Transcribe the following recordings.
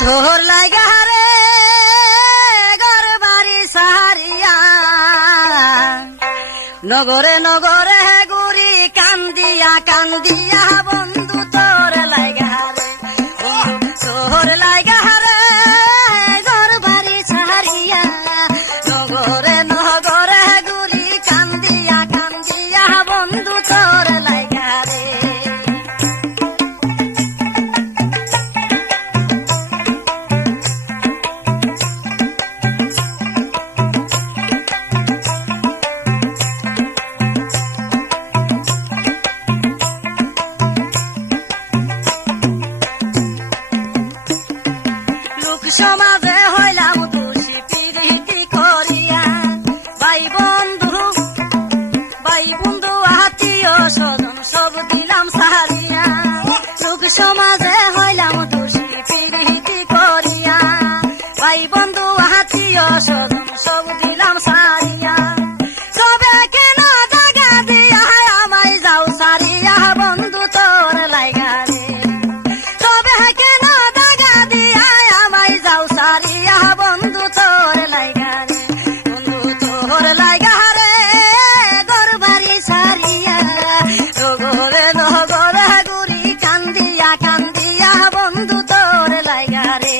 তোর লাগা রে ঘর বাড়ি সাহারিয়া নগরে নগরে গুরি কান্দিয়া কান্দিয়া বন্ধু তোর লাগা রে তোর লাগা রে ঘর বাড়ি সাহারিয়া নগরে নগরে গুরি কান্দিয়া কান্দিয়া বন্ধু তোর লাগা রে সমাজে হইলাম দোষী পিরিতি করিয়া ভাই বন্ধু আত্মীয় স্বজন সব দিলাম সাহারিয়া সুখ সমাজে হইলাম দোষী পিরিতি করিয়া ভাই বন্ধু আত্মীয় স্বজন সব দিলাম সাহারিয়া সবে কেন জাগা দিয়া আমায় যাও সারিয়া বন্ধু তোর লাগা রে সবে কেন জাগা দিয়া সারিয়া বন্ধু তোর লাগা রে বন্ধু তোর লাগা রে ঘর বাড়ি সারিয়া নগরে নগরে গুরি কান্দিয়া কান্দিয়া বন্ধু তোর লাগা রে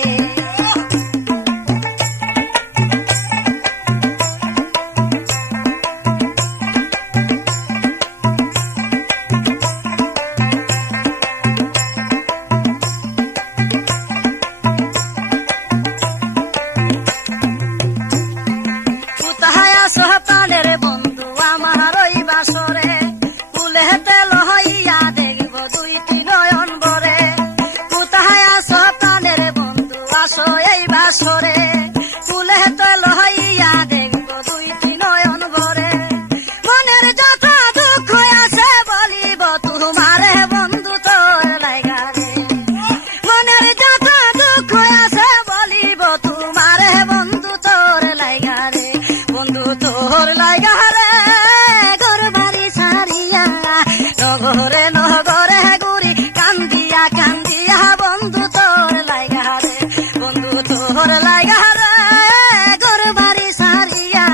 সহতানের বন্ধু আমার ওই বাসরে ফুলে তেল হইয়া দেখব দুই তিন নয়ন ভরে কোথায় সহতানের বন্ধু আসো এই বাসরে ফুলে তেল হইয়া দেখব দুই তিন নয়ন ভরে মনের যত দুঃখ আছে বলিব তোমারে বন্ধু তোর লাগা রে মনের যত দুঃখ আছে বলিব তোমারে বন্ধু তোর লাগা রে বন্ধু তোর লাগা রে ঘর বাড়ি সারিয়া নগরে নগরে গুরি কান্দিয়া কান্দিয়া বন্ধু তোর লাগা রে বন্ধু তোর লাগা রে ঘর বাড়ি সারিয়া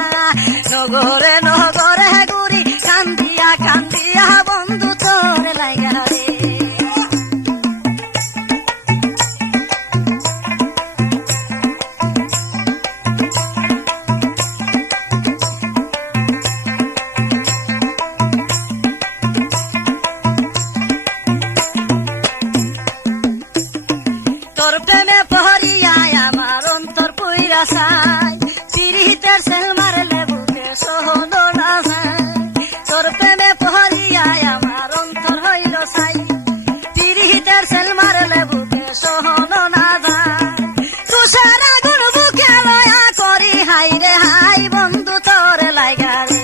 নগরে নগরে গুরি কান্দিয়া কান্দিয়া বন্ধু তোর লাগা রে তোর প্রেমে পহরিয়া আমার অন্তর পুইরা চাই পিরিতের সেল মারলে বুকে সহন না যায় তোর প্রেমে পহরিয়া আমার অন্তর হইল চাই পিরিতের সেল মারলে বুকে সহন না যায় তুষার আগুন বুকে লয়া করি হাই রে হাই বন্ধু তোর লাগা রে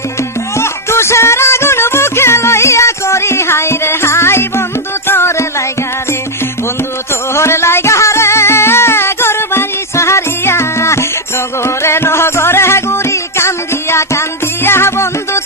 তুষার আগুন বুকে লইয়া করি হাই রে হাই বন্ধু তোর লাগা রে বন্ধু তোর লাগা রে ঘর বাড়ি সাহারিয়া নগরে নগরে গুরি কান্দিয়া কান্দিয়া বন্ধু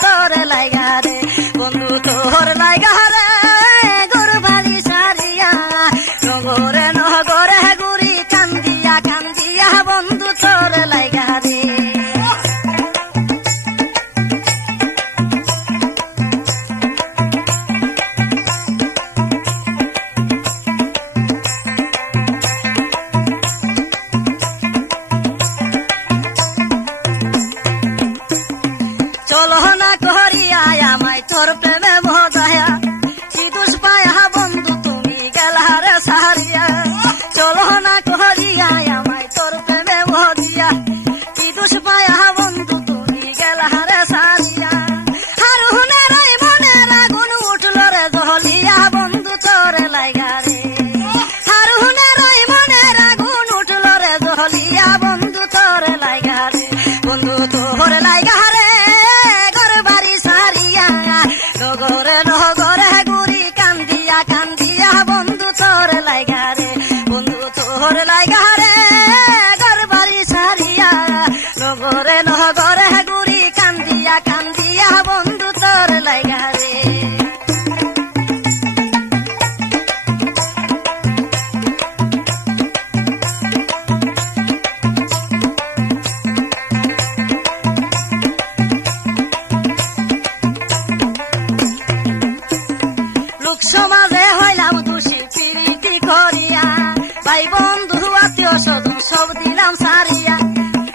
স্বজন সব দিলাম সারিয়া,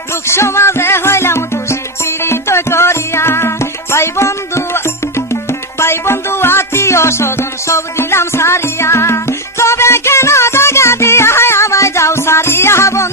লোক সমাজে হইলাম দোষী পীড়িত করিয়া। ভাই বন্ধু আত্মীয় স্বজন সব দিলাম সারিয়া, তবে কেন দাগা দিয়া আমায় যাও সারিয়া বন্ধু।